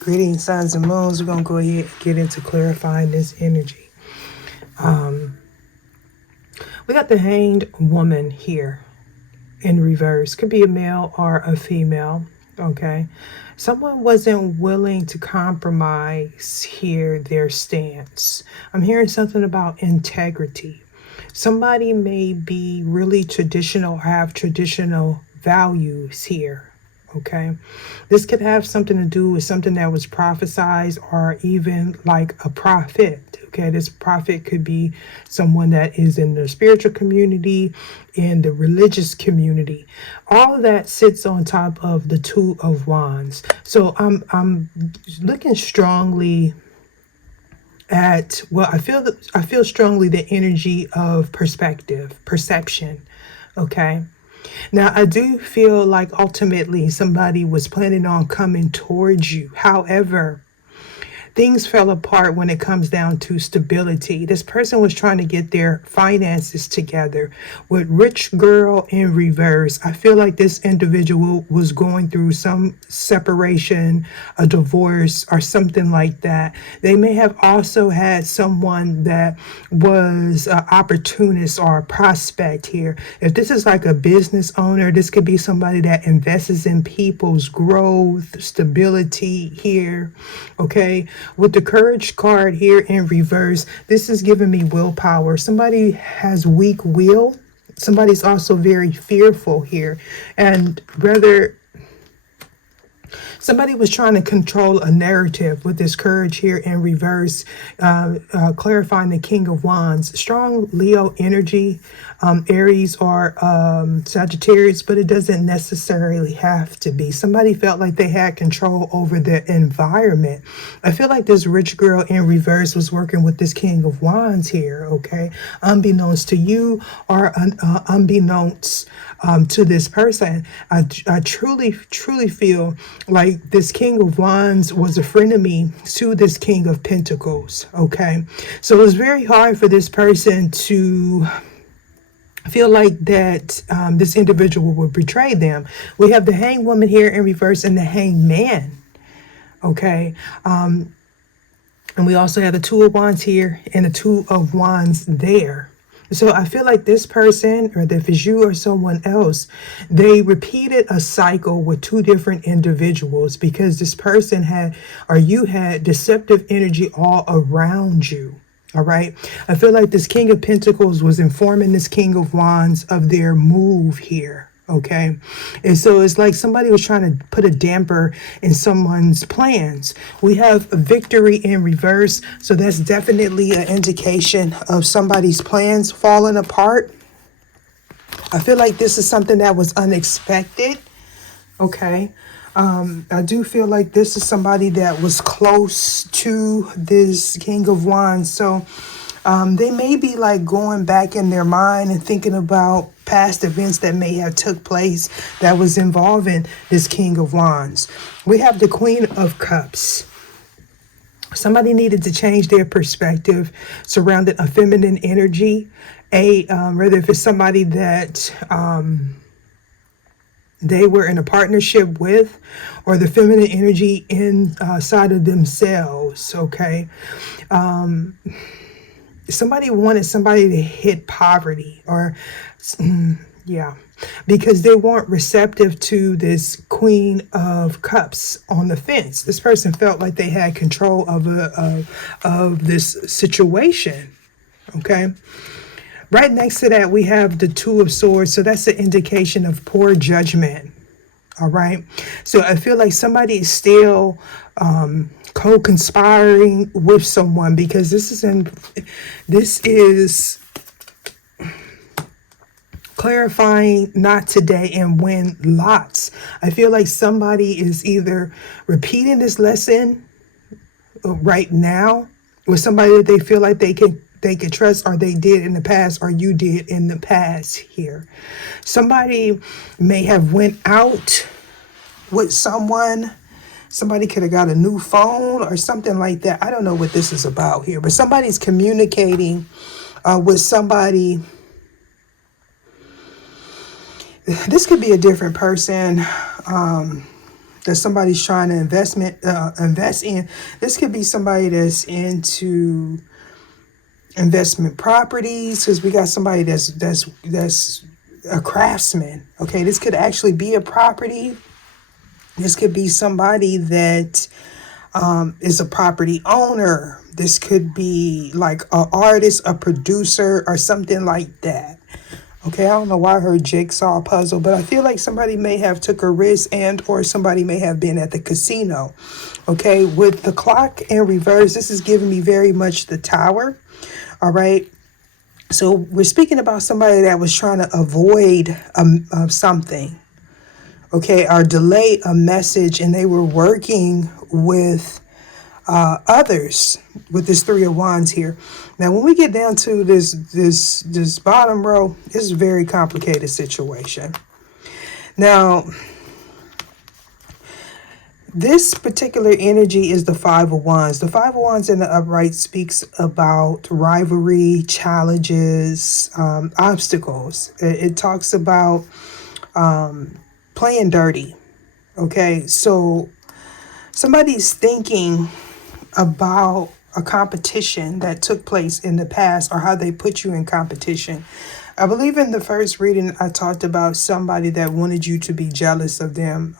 Greetings, suns and moons. We're going to go ahead and get into clarifying this energy. We got the hanged woman here in reverse. Could be a male or a female. Okay. Someone wasn't willing to compromise here their stance. I'm hearing something about integrity. Somebody may be really traditional, have traditional values here. Okay, this could have something to do with something that was prophesized or even like a prophet. Okay, this prophet could be someone that is in the spiritual community, in the religious community. All of that sits on top of the Two of Wands. So I'm looking strongly at, well, I feel strongly the energy of perception. Okay. Now, I do feel like ultimately somebody was planning on coming towards you. However, things fell apart when it comes down to stability. This person was trying to get their finances together. With rich girl in reverse, I feel like this individual was going through some separation, a divorce, or something like that. They may have also had someone that was an opportunist or a prospect here. If this is like a business owner, this could be somebody that invests in people's growth, stability here. Okay. With the courage card here in reverse, this is giving me willpower. Somebody has weak will. Somebody's also very fearful here. And rather, somebody was trying to control a narrative with this courage here in reverse, clarifying the King of Wands. Strong Leo energy, Aries or Sagittarius, but it doesn't necessarily have to be. Somebody felt like they had control over their environment. I feel like this rich girl in reverse was working with this King of Wands here, okay? Unbeknownst to you or unbeknownst to this person. I truly feel like this King of Wands was a frenemy to this King of Pentacles, okay? So it was very hard for this person to feel like that this individual would betray them. We have the hanged woman here in reverse and the hanged man, okay? And we also have the Two of Wands here and the Two of Wands there. So I feel like this person, or if it's you or someone else, they repeated a cycle with two different individuals because this person had, or you had, deceptive energy all around you. All right. I feel like this King of Pentacles was informing this King of Wands of their move here. Okay. And so it's like somebody was trying to put a damper in someone's plans. We have victory in reverse. So that's definitely an indication of somebody's plans falling apart. I feel like this is something that was unexpected. Okay. I do feel like this is somebody that was close to this King of Wands. So they may be like going back in their mind and thinking about past events that may have took place that was involving this King of Wands. We have the Queen of Cups. Somebody needed to change their perspective surrounding a feminine energy. Whether if it's somebody that they were in a partnership with, or the feminine energy inside of themselves, okay? Somebody wanted somebody to hit poverty, or yeah, because they weren't receptive to this Queen of Cups on the fence. This person felt like they had control of this situation, okay? Right next to that, we have the Two of Swords. So that's an indication of poor judgment. All right. So I feel like somebody is still co-conspiring with someone, because this is clarifying not today and when lots. I feel like somebody is either repeating this lesson right now with somebody that they feel like they could trust, or they did in the past, or you did in the past here. Somebody may have went out with someone. Somebody could have got a new phone or something like that. I don't know what this is about here, but somebody's communicating with somebody. This could be a different person. that somebody's trying to invest in. This could be somebody that's into investment properties, because we got somebody that's a craftsman. Okay, this could actually be a property. This could be somebody that is a property owner. This could be like an artist, a producer, or something like that. Okay, I don't know why I heard jigsaw puzzle, but I feel like somebody may have took a risk, and or somebody may have been at the casino. Okay, with the clock in reverse, this is giving me very much the Tower. All right. So we're speaking about somebody that was trying to avoid something. Okay, or delay a message, and they were working with others with this Three of Wands here. Now, when we get down to this bottom row, this is a very complicated situation. Now, this particular energy is the Five of Wands. The Five of Wands in the upright speaks about rivalry, challenges, obstacles. It talks about playing dirty. Okay, so somebody's thinking about a competition that took place in the past, or how they put you in competition. I believe in the first reading I talked about somebody that wanted you to be jealous of them.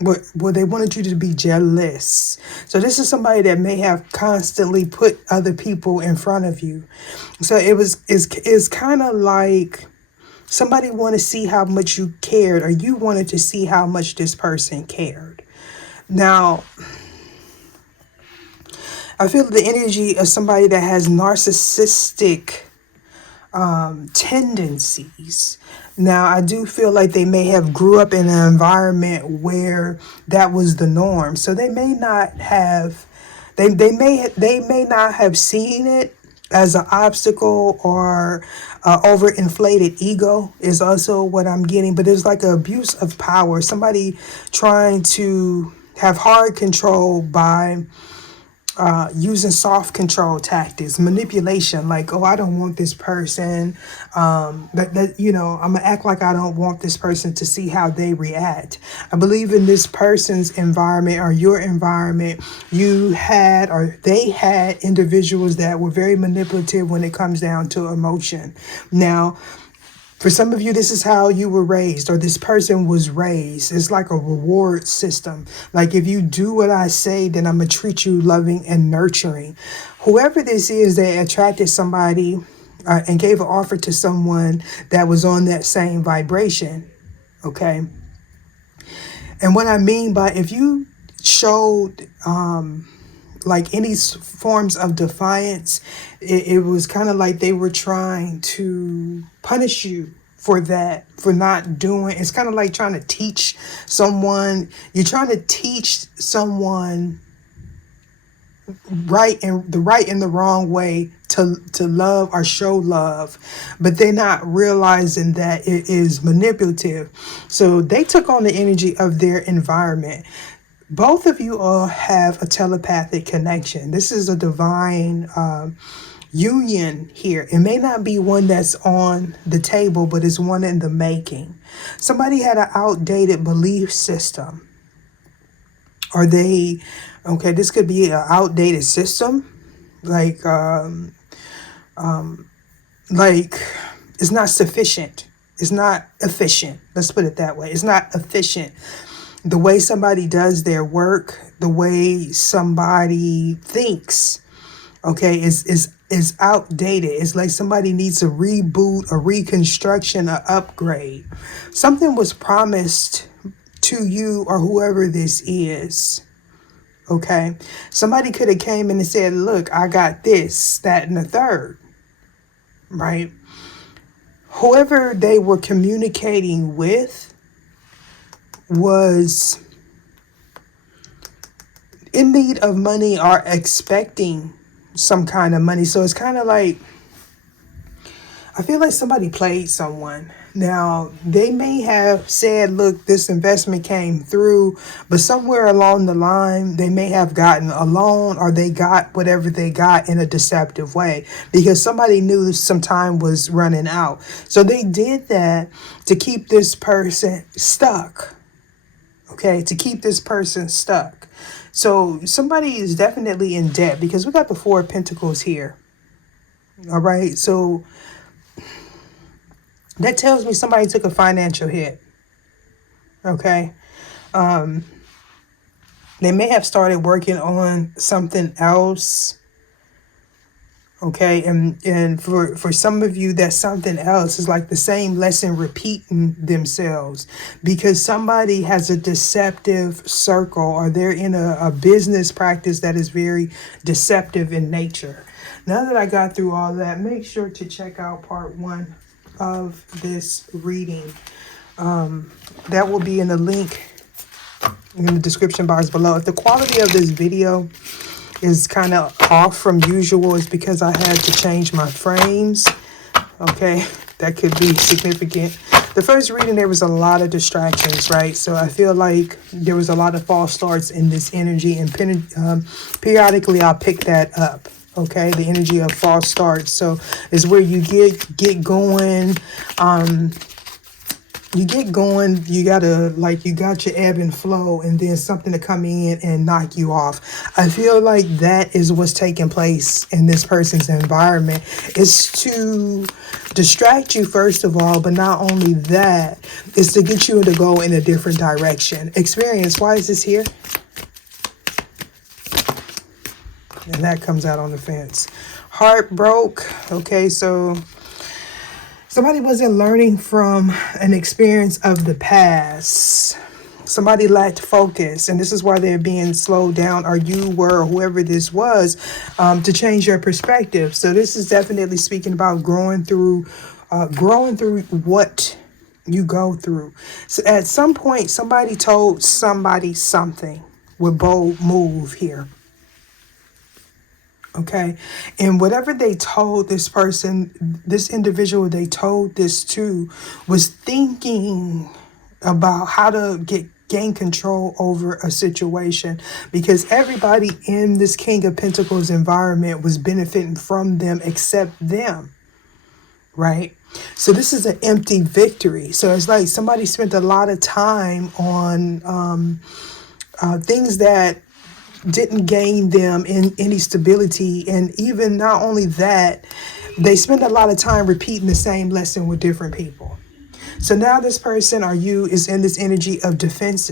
Well, they wanted you to be jealous. So this is somebody that may have constantly put other people in front of you. So it's kind of like somebody wanted to see how much you cared, or you wanted to see how much this person cared. Now, I feel the energy of somebody that has narcissistic tendencies. Now, I do feel like they may have grew up in an environment where that was the norm. So they may not have, they may not have seen it as an obstacle, or overinflated ego is also what I'm getting. But there's like an abuse of power. Somebody trying to have hard control by using soft control tactics, manipulation, like, oh, I don't want this person, I'm gonna act like I don't want this person to see how they react. I believe in this person's environment, or your environment, you had, or they had, individuals that were very manipulative when it comes down to emotion. Now, for some of you, this is how you were raised, or this person was raised. It's like a reward system. Like, if you do what I say, then I'm going to treat you loving and nurturing. Whoever this is, they attracted somebody and gave an offer to someone that was on that same vibration. Okay. And what I mean by, if you showed like any forms of defiance, it was kind of like they were trying to punish you for that, for not doing. It's kind of like trying to teach someone. You're trying to teach someone right and the wrong way to love or show love, but they're not realizing that it is manipulative. So they took on the energy of their environment. Both of you all have a telepathic connection. This is a divine union here. It may not be one that's on the table, but it's one in the making. Somebody had an outdated belief system. Are they, okay, this could be an outdated system. Like it's not sufficient. It's not efficient. Let's put it that way. It's not efficient. The way somebody does their work, the way somebody thinks, okay, is outdated. It's like somebody needs a reboot, a reconstruction, an upgrade. Something was promised to you, or whoever this is, okay? Somebody could have came in and said, look, I got this, that, and the third, right? Whoever they were communicating with was in need of money, or expecting some kind of money. So it's kind of like, I feel like somebody played someone. Now, they may have said, look, this investment came through, but somewhere along the line, they may have gotten a loan, or they got whatever they got in a deceptive way, because somebody knew some time was running out. So they did that to keep this person stuck. okay, to keep this person stuck. So somebody is definitely in debt because we got the Four of Pentacles here. All right, so that tells me somebody took a financial hit. Okay. They may have started working on something else. Okay, and for some of you, that something else is like the same lesson repeating themselves because somebody has a deceptive circle, or they're in a business practice that is very deceptive in nature. Now that I got through all that, make sure to check out part 1 of this reading. That will be in the link in the description box below. If the quality of this video is kind of off from usual, it's because I had to change my frames. Okay, that could be significant. The first reading, there was a lot of distractions, right? So I feel like there was a lot of false starts in this energy, and periodically I'll pick that up. Okay, the energy of false starts. So it's where you get going. You get going, you gotta, like, you got your ebb and flow, and then something to come in and knock you off. I feel like that is what's taking place in this person's environment. It's to distract you, first of all, but not only that, it's to get you to go in a different direction. Experience, why is this here? And that comes out on the fence. Heartbreak, okay, so somebody wasn't learning from an experience of the past. Somebody lacked focus, and this is why they're being slowed down, or you were, or whoever this was, to change your perspective. So this is definitely speaking about growing through what you go through. So at some point, somebody told somebody something with bold move here. Okay, and whatever they told this person, this individual they told this to, was thinking about how to gain control over a situation, because everybody in this King of Pentacles environment was benefiting from them except them, right? So this is an empty victory. So it's like somebody spent a lot of time on things that didn't gain them in any stability. And even not only that, they spend a lot of time repeating the same lesson with different people. So now this person, or you, is in this energy of defending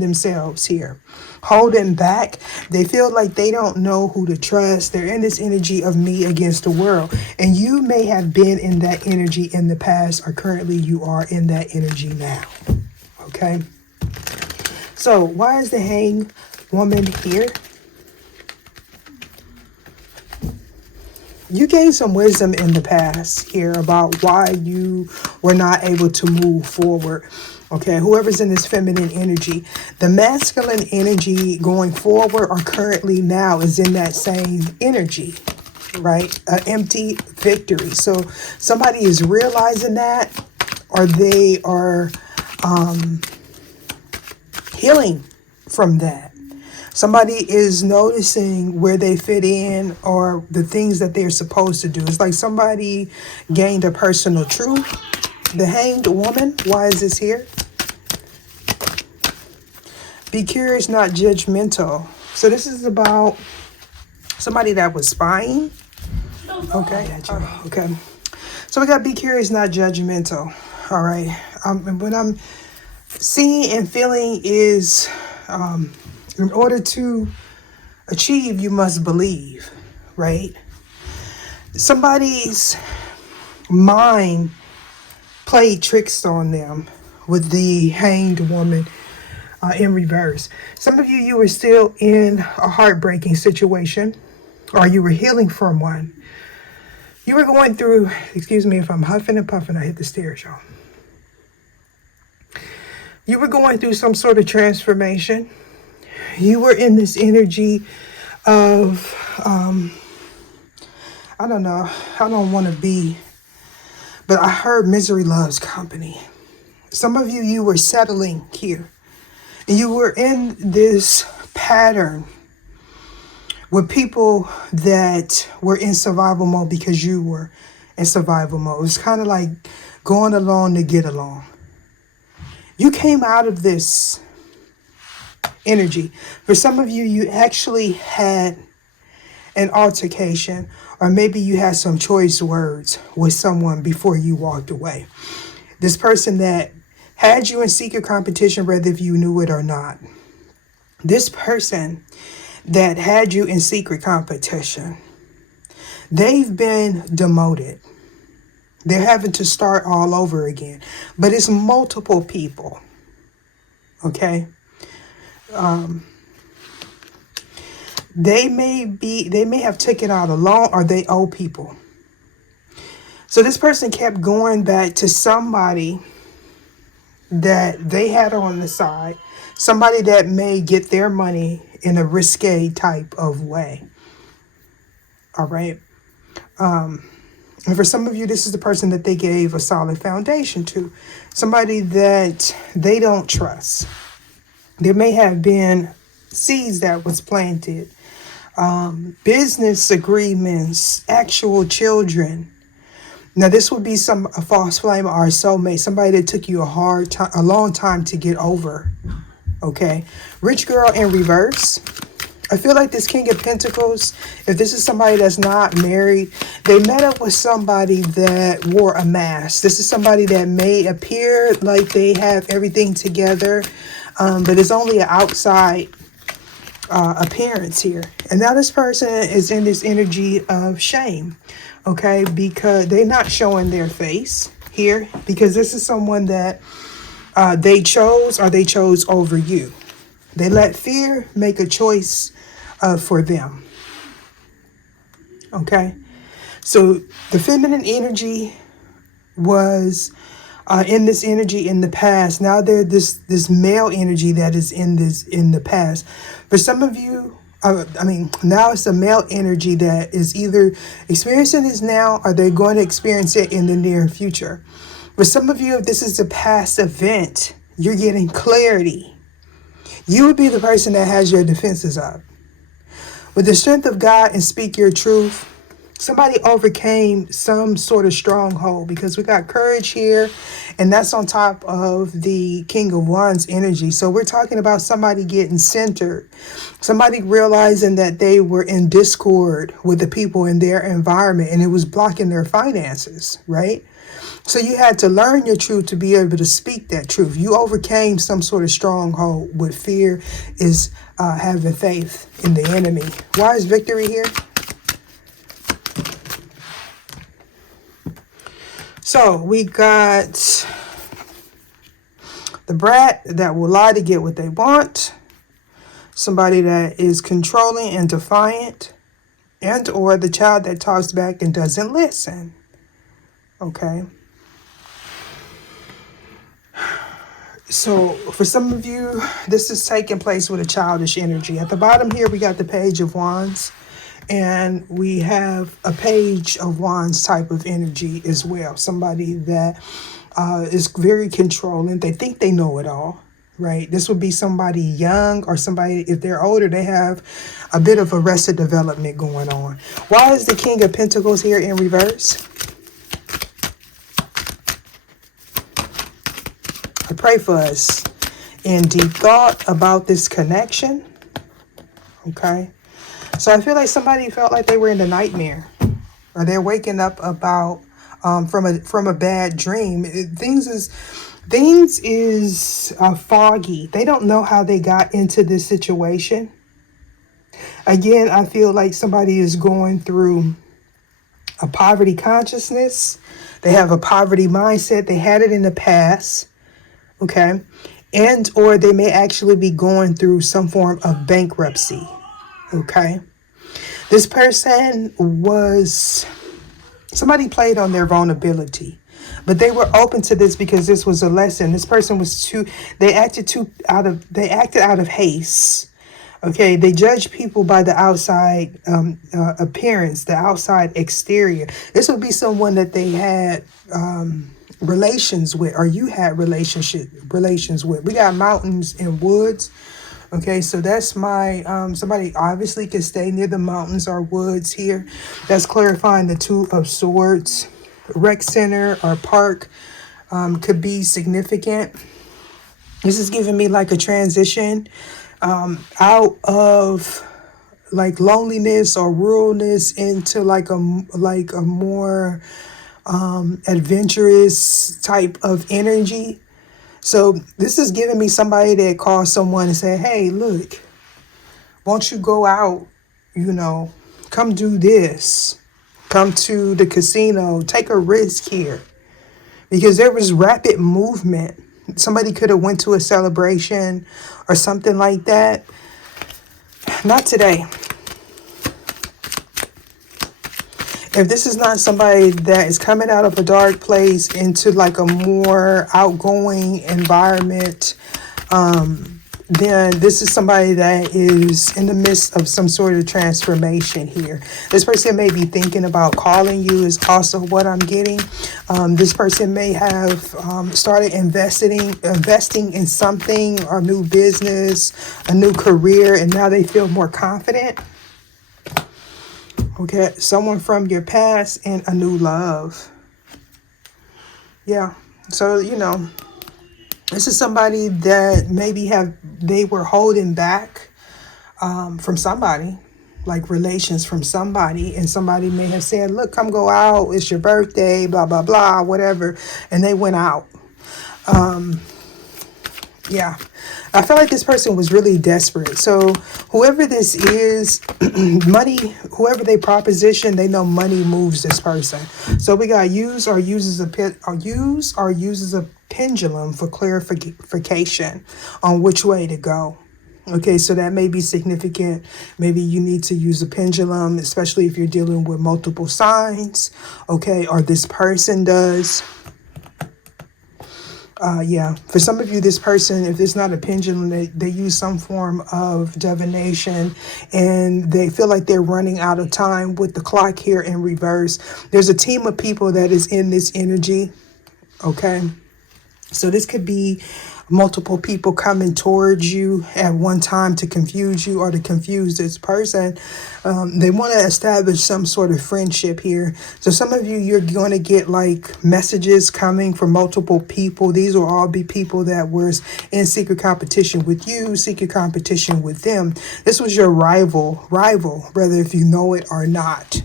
themselves here, holding back. They feel like they don't know who to trust. They're in this energy of me against the world. And you may have been in that energy in the past, or currently you are in that energy now. Okay. So why is the Hanged Woman here? You gained some wisdom in the past here about why you were not able to move forward. Okay, whoever's in this feminine energy, the masculine energy going forward or currently now is in that same energy, right? An empty victory. So somebody is realizing that, or they are healing from that. Somebody is noticing where they fit in, or the things that they're supposed to do. It's like somebody gained a personal truth. The Hanged Woman, why is this here? Be curious, not judgmental. So this is about somebody that was spying. Okay. Okay. So we got be curious, not judgmental. All right. What I'm seeing and feeling is, in order to achieve, you must believe, right? Somebody's mind played tricks on them with the Hanged Woman in reverse. Some of you were still in a heartbreaking situation, or you were healing from one. You were going through, excuse me if I'm huffing and puffing, I hit the stairs, y'all. You were going through some sort of transformation. You were in this energy of, I don't know, I don't want to be, but I heard misery loves company. Some of you were settling here. And you were in this pattern with people that were in survival mode because you were in survival mode. It's kind of like going along to get along. You came out of this energy. For some of you, you actually had an altercation, or maybe you had some choice words with someone before you walked away. This person that had you in secret competition, whether if you knew it or not. This person that had you in secret competition, they've been demoted. They're having to start all over again. But it's multiple people. Okay? They may have taken out a loan, or they owe people. So this person kept going back to somebody that they had on the side, somebody that may get their money in a risque type of way. All right. And for some of you, this is the person that they gave a solid foundation to, somebody that they don't trust. There may have been seeds that was planted, business agreements, actual children. Now, this would be a false flame or a soulmate, somebody that took you a long time to get over. Okay. Rich girl in reverse. I feel like this King of Pentacles, if this is somebody that's not married, they met up with somebody that wore a mask. This is somebody that may appear like they have everything together, but it's only an outside appearance here. And now this person is in this energy of shame, okay, because they're not showing their face here, because this is someone that they chose, or they chose over you. They let fear make a choice for them. Okay. So the feminine energy was in this energy in the past. Now there's this male energy that is in the past. For some of you, now it's a male energy that is either experiencing this now, or they're going to experience it in the near future. For some of you, if this is a past event, you're getting clarity. You would be the person that has your defenses up. With the strength of God and speak your truth, somebody overcame some sort of stronghold, because we got courage here, and that's on top of the King of Wands energy. So we're talking about somebody getting centered, somebody realizing that they were in discord with the people in their environment, and it was blocking their finances, right? So you had to learn your truth to be able to speak that truth. You overcame some sort of stronghold. With fear is having faith in the enemy. Why is victory here? So we got the brat that will lie to get what they want. Somebody that is controlling and defiant, and or the child that talks back and doesn't listen. Okay. So for some of you, this is taking place with a childish energy. At the bottom here, we got the Page of Wands, and we have a Page of Wands type of energy as well. Somebody that is very controlling. They think they know it all, right? This would be somebody young, or somebody, if they're older, they have a bit of arrested development going on. Why is the King of Pentacles here in reverse? I pray for us in deep thought about this connection. Okay. So I feel like somebody felt like they were in a nightmare, or they're waking up about from a bad dream. Things is foggy. They don't know how they got into this situation. Again, I feel like somebody is going through a poverty consciousness. They have a poverty mindset. They had it in the past. Okay. And or they may actually be going through some form of bankruptcy. Okay. This person was, somebody played on their vulnerability, but they were open to this because this was a lesson. This person was they acted out of haste. Okay. They judge people by the outside appearance, the outside exterior. This would be someone that they had relations with, or you had relations with. We got mountains and woods. Okay, so that's my somebody obviously can stay near the mountains or woods here. That's clarifying the Two of Swords. Rec center or park could be significant. This is giving me like a transition out of like loneliness or ruralness into like a more adventurous type of energy. So this is giving me somebody that calls someone and say, hey, look, won't you go out, you know, come do this, come to the casino, take a risk here. Because there was rapid movement. Somebody could have went to a celebration or something like that. Not today. If this is not somebody that is coming out of a dark place into like a more outgoing environment, then this is somebody that is in the midst of some sort of transformation here. This person may be thinking about calling you is also what I'm getting. This person may have started investing in something, a new business, a new career, and now they feel more confident. Okay, someone from your past and a new love. Yeah, so, you know, this is somebody that maybe they were holding back from somebody, like relations from somebody, and somebody may have said, look, come go out, it's your birthday, blah, blah, blah, whatever, and they went out. Yeah, I feel like this person was really desperate. So whoever this is, money, whoever they proposition, they know money moves this person. So we got use or uses a pendulum for clarification on which way to go. Okay, so that may be significant. Maybe you need to use a pendulum, especially if you're dealing with multiple signs. Okay, or this person does. Yeah, for some of you, this person, if it's not a pendulum, they use some form of divination, and they feel like they're running out of time with the clock here in reverse. There's a team of people that is in this energy. Okay, so this could be multiple people coming towards you at one time to confuse you or to confuse this person. They want to establish some sort of friendship here. So some of you, you're going to get like messages coming from multiple people. These will all be people that were in secret competition with you, secret competition with them. This was your rival, whether if you know it or not.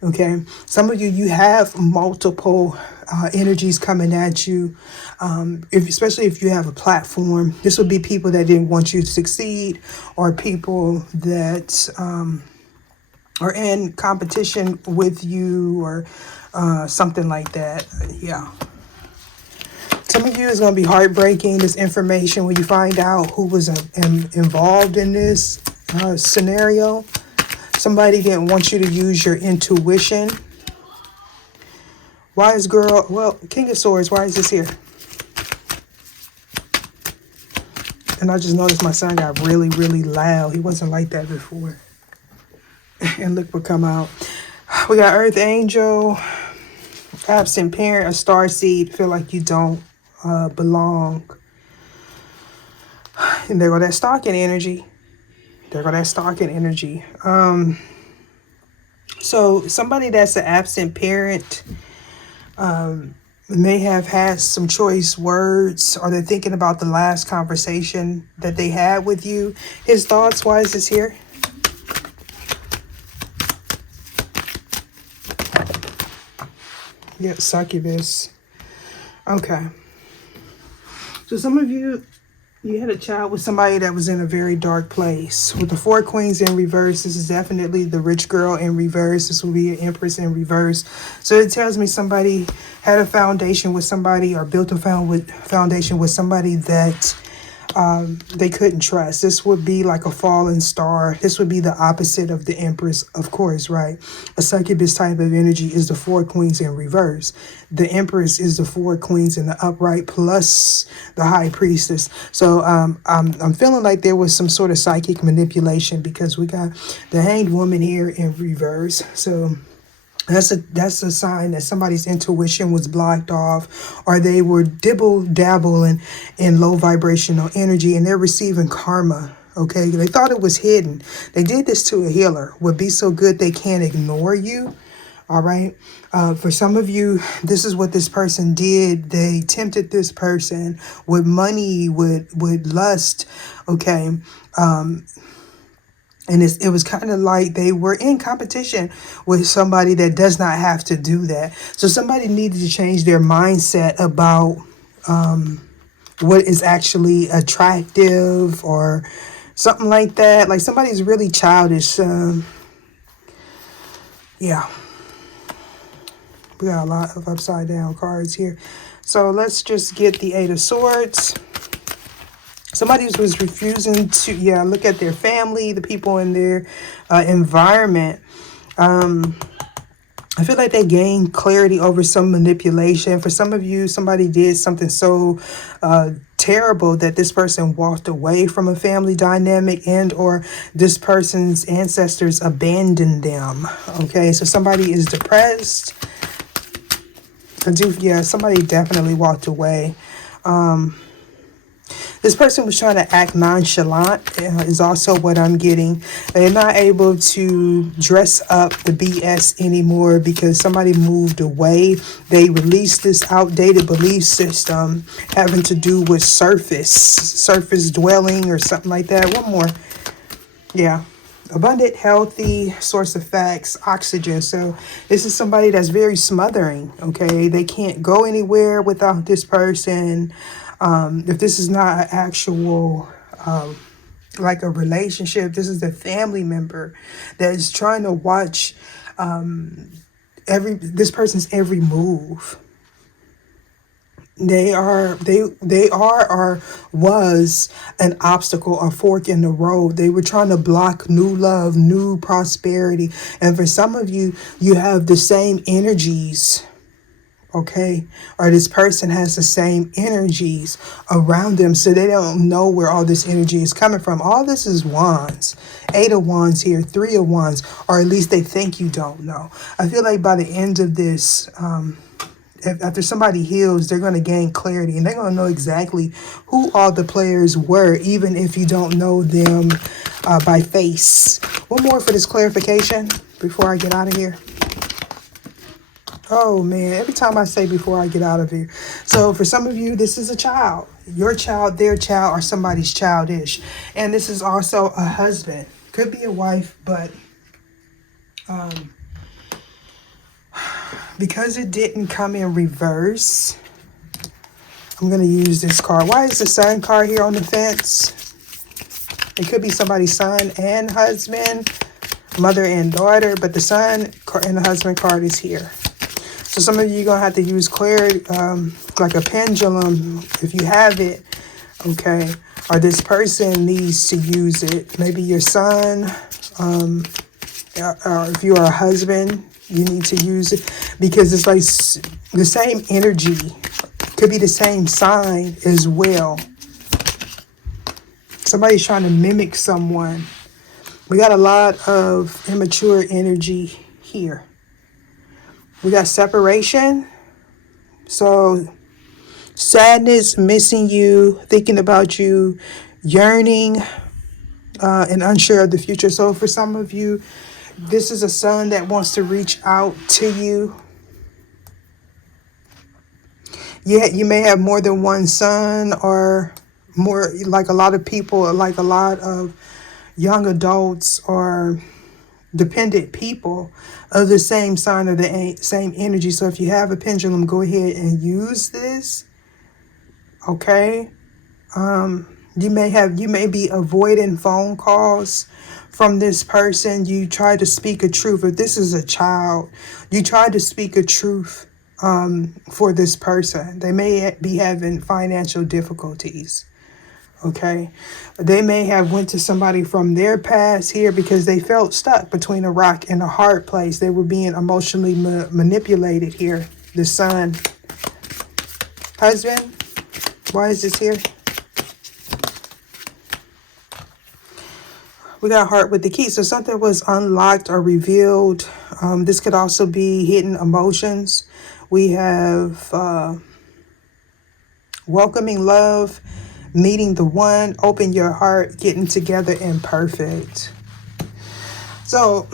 Okay, some of you, you have multiple energies coming at you, especially if you have a platform. This would be people that didn't want you to succeed, or people that are in competition with you, or something like that. Yeah. Some of you is going to be heartbreaking, this information, when you find out who was involved in this scenario. Somebody didn't want you to use your intuition. Wise girl, well, King of Swords, why is this here? And I just noticed my son got really, really loud. He wasn't like that before. And look what come out. We got Earth Angel, absent parent, a star seed, feel like you don't belong. And there go that stalking energy. So somebody that's an absent parent may have had some choice words, or they're thinking about the last conversation that they had with you. His thoughts, why is this here? Yeah, succubus. Okay. So some of you, you had a child with somebody that was in a very dark place. With the 4 queens in reverse, this is definitely the rich girl in reverse. This will be an empress in reverse. So it tells me somebody had a foundation with somebody, or built a foundation with somebody that they couldn't trust. This would be like a fallen star. This would be the opposite of the empress, of course, right? A succubus type of energy is the 4 queens in reverse. The empress is the 4 queens in the upright plus the high priestess. So I'm feeling like there was some sort of psychic manipulation, because we got the hanged woman here in reverse. So that's a sign that somebody's intuition was blocked off, or they were dabbling in low vibrational energy, and they're receiving karma. Okay, they thought it was hidden. They did this to a healer. Would be so good they can't ignore you. All right. For some of you, this is what this person did. They tempted this person with money, with lust. Okay. And it was kind of like they were in competition with somebody that does not have to do that. So somebody needed to change their mindset about what is actually attractive or something like that. Like somebody's really childish. Yeah. We got a lot of upside down cards here. So let's just get the Eight of Swords. Somebody was refusing to, look at their family, the people in their environment. I feel like they gained clarity over some manipulation. For some of you, somebody did something so terrible that this person walked away from a family dynamic, and or this person's ancestors abandoned them. Okay, so somebody is depressed. Somebody definitely walked away. This person was trying to act nonchalant is also what I'm getting. They're not able to dress up the BS anymore because somebody moved away. They released this outdated belief system having to do with surface dwelling or something like that. One more. Yeah. Abundant, healthy source of facts, oxygen. So this is somebody that's very smothering. Okay. They can't go anywhere without this person. If this is not an actual, like a relationship, this is a family member that is trying to watch this person's every move. They are or was an obstacle, a fork in the road. They were trying to block new love, new prosperity. And for some of you, you have the same energies. Okay, or this person has the same energies around them, so they don't know where all this energy is coming from. All this is wands. 8 of wands here, 3 of wands, or at least they think you don't know. I feel like by the end of this, after somebody heals, they're going to gain clarity and they're going to know exactly who all the players were, even if you don't know them by face. One more for this clarification before I get out of here. Oh, man, every time I say before I get out of here. So for some of you, this is a child. Your child, their child, or somebody's childish. And this is also a husband. Could be a wife, but because it didn't come in reverse, I'm going to use this card. Why is the Sun card here on the fence? It could be somebody's son and husband, mother and daughter, but the Sun and the husband card is here. So some of you are going to have to use clarity, like a pendulum, if you have it, okay? Or this person needs to use it. Maybe your son, or if you are a husband, you need to use it. Because it's like the same energy, could be the same sign as well. Somebody's trying to mimic someone. We got a lot of immature energy here. We got separation. So sadness, missing you, thinking about you, yearning, and unsure of the future. So for some of you, this is a son that wants to reach out to you. Yeah, you may have more than one son, or more, like a lot of people, like a lot of young adults or dependent people of the same sign or the same energy. So if you have a pendulum, go ahead and use this. Okay. You may be avoiding phone calls from this person. You try to speak a truth. If this is a child, you try to speak a truth for this person. They may be having financial difficulties. Okay, they may have went to somebody from their past here because they felt stuck between a rock and a hard place. They were being emotionally manipulated here. The Sun. Husband, why is this here? We got Heart with the Key. So something was unlocked or revealed. This could also be hidden emotions. We have welcoming love, meeting the one, open your heart, getting together, and perfect. So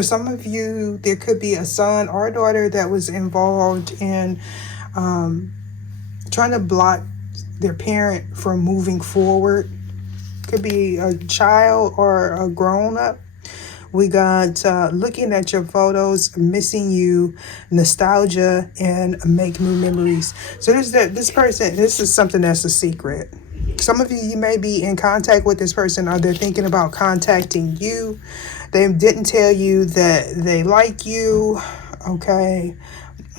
For some of you, there could be a son or a daughter that was involved in trying to block their parent from moving forward. Could be a child or a grown-up. We got looking at your photos, missing you, nostalgia, and make new memories. So this person, this is something that's a secret. Some of you, you may be in contact with this person, or they're thinking about contacting you. They didn't tell you that they like you, okay?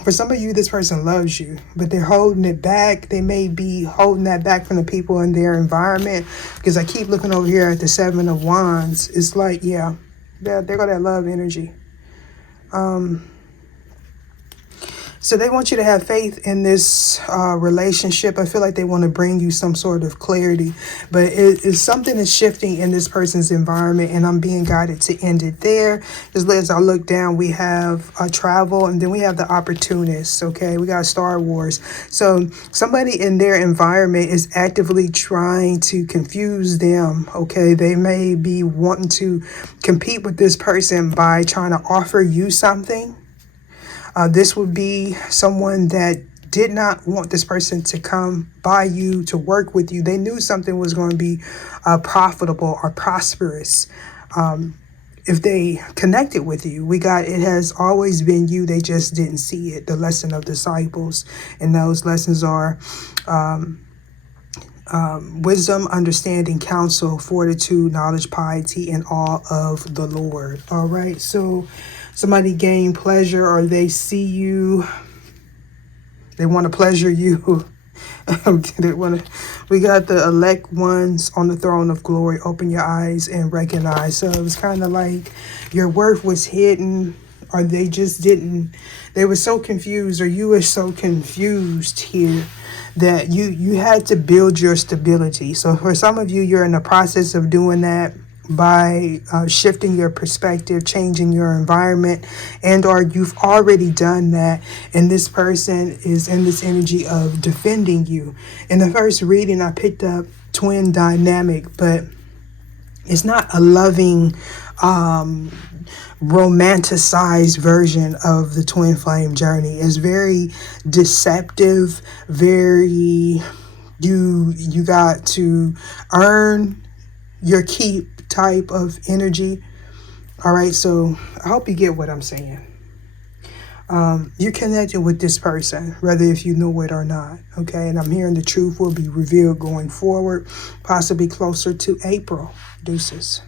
For some of you, this person loves you, but they're holding it back. They may be holding that back from the people in their environment, because I keep looking over here at the 7 of Wands. It's like, yeah, they got that love energy. So they want you to have faith in this relationship. I feel like they want to bring you some sort of clarity, but it's something is shifting in this person's environment, and I'm being guided to end it there. Just as I look down, we have travel, and then we have the opportunists. Okay, we got Star Wars. So somebody in their environment is actively trying to confuse them. Okay, they may be wanting to compete with this person by trying to offer you something. This would be someone that did not want this person to come by you to work with you. They knew something was going to be profitable or prosperous if they connected with you. We got, it has always been you. They just didn't see it. The lesson of disciples. And those lessons are wisdom, understanding, counsel, fortitude, knowledge, piety, and awe of the Lord. All right. So somebody gain pleasure, or they see you, they want to pleasure you. We got the elect ones on the throne of glory. Open your eyes and recognize. So it was kind of like your worth was hidden, or they just didn't, they were so confused, or you were so confused here that you had to build your stability. So for some of you, you're in the process of doing that by shifting your perspective, changing your environment, and or you've already done that, and this person is in this energy of defending you. In the first reading, I picked up twin dynamic, but it's not a loving romanticized version of the twin flame journey. It's very deceptive, very you got to earn your keep type of energy. All right, so I hope you get what I'm saying. You're connected with this person, whether if you know it or not. Okay, and I'm hearing the truth will be revealed going forward, possibly closer to April. Deuces.